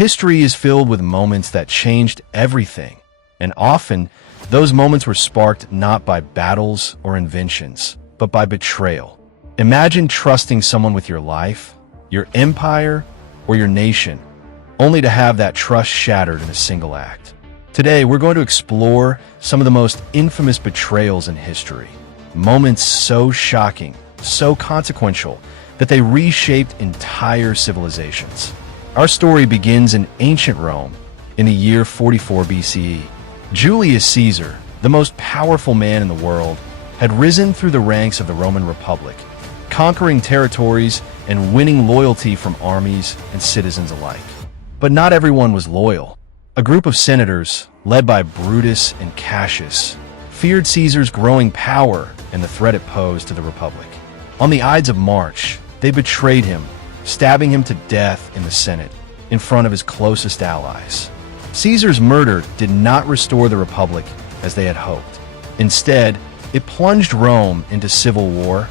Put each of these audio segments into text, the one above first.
History is filled with moments that changed everything, and often those moments were sparked not by battles or inventions, but by betrayal. Imagine trusting someone with your life, your empire, or your nation, only to have that trust shattered in a single act. Today, we're going to explore some of the most infamous betrayals in history. Moments so shocking, so consequential, that they reshaped entire civilizations. Our story begins in ancient Rome, in the year 44 BCE. Julius Caesar, the most powerful man in the world, had risen through the ranks of the Roman Republic, conquering territories and winning loyalty from armies and citizens alike. But not everyone was loyal. A group of senators, led by Brutus and Cassius, feared Caesar's growing power and the threat it posed to the Republic. On the Ides of March, they betrayed him, stabbing him to death in the Senate, in front of his closest allies. Caesar's murder did not restore the Republic as they had hoped. Instead, it plunged Rome into civil war,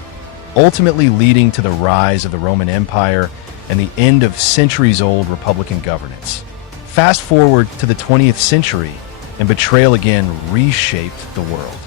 ultimately leading to the rise of the Roman Empire and the end of centuries-old republican governance. Fast forward to the 20th century, and betrayal again reshaped the world.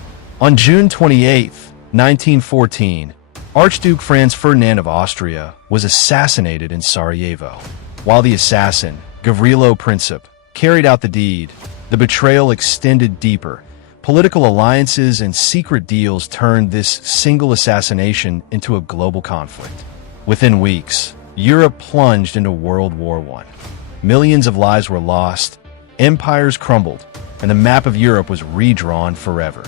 On June 28, 1914, Archduke Franz Ferdinand of Austria was assassinated in Sarajevo. While the assassin, Gavrilo Princip, carried out the deed, the betrayal extended deeper. Political alliances and secret deals turned this single assassination into a global conflict. Within weeks, Europe plunged into World War I. Millions of lives were lost, empires crumbled, and the map of Europe was redrawn forever.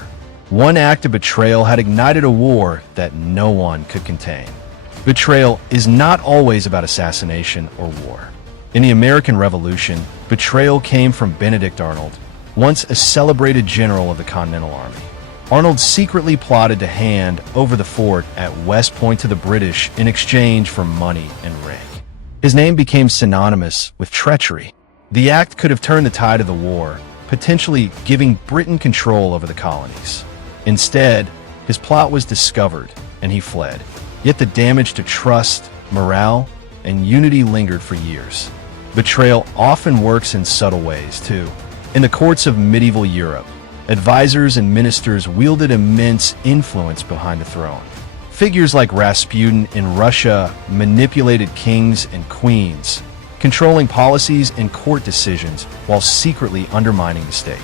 One act of betrayal had ignited a war that no one could contain. Betrayal is not always about assassination or war. In the American Revolution, betrayal came from Benedict Arnold, once a celebrated general of the Continental Army. Arnold secretly plotted to hand over the fort at West Point to the British in exchange for money and rank. His name became synonymous with treachery. The act could have turned the tide of the war, potentially giving Britain control over the colonies. Instead, his plot was discovered, and he fled. Yet the damage to trust, morale, and unity lingered for years. Betrayal often works in subtle ways, too. In the courts of medieval Europe, advisors and ministers wielded immense influence behind the throne. Figures like Rasputin in Russia manipulated kings and queens, controlling policies and court decisions while secretly undermining the state.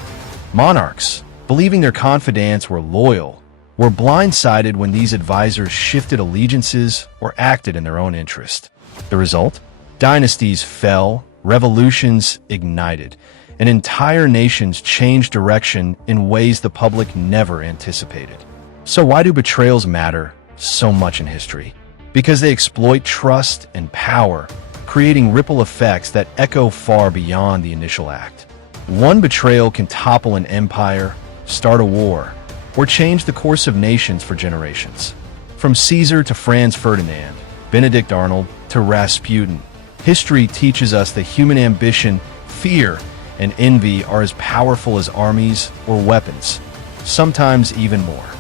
Monarchs, believing their confidants were loyal, were blindsided when these advisors shifted allegiances or acted in their own interest. The result? Dynasties fell, revolutions ignited, and entire nations changed direction in ways the public never anticipated. So why do betrayals matter so much in history? Because they exploit trust and power, creating ripple effects that echo far beyond the initial act. One betrayal can topple an empire, start a war, or change the course of nations for generations. From Caesar to Franz Ferdinand, Benedict Arnold to Rasputin, history teaches us that human ambition, fear, and envy are as powerful as armies or weapons, sometimes even more.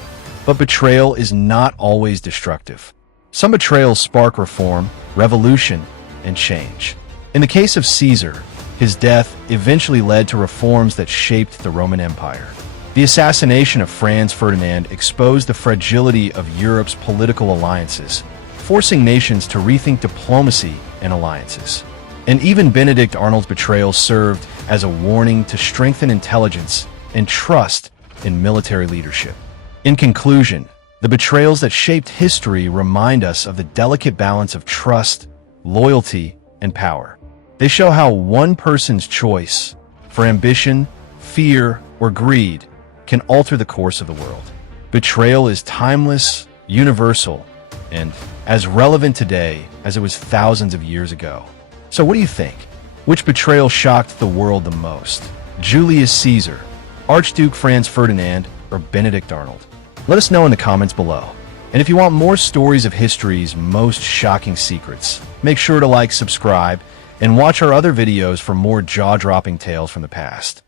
But betrayal is not always destructive. Some betrayals spark reform, revolution, and change. In the case of Caesar, his death eventually led to reforms that shaped the Roman Empire. The assassination of Franz Ferdinand exposed the fragility of Europe's political alliances, forcing nations to rethink diplomacy and alliances. And even Benedict Arnold's betrayal served as a warning to strengthen intelligence and trust in military leadership. In conclusion, the betrayals that shaped history remind us of the delicate balance of trust, loyalty, and power. They show how one person's choice for ambition, fear, or greed can alter the course of the world. Betrayal is timeless, universal, and as relevant today as it was thousands of years ago. So what do you think? Which betrayal shocked the world the most? Julius Caesar, Archduke Franz Ferdinand, or Benedict Arnold? Let us know in the comments below. And if you want more stories of history's most shocking secrets, make sure to like, subscribe, and watch our other videos for more jaw-dropping tales from the past.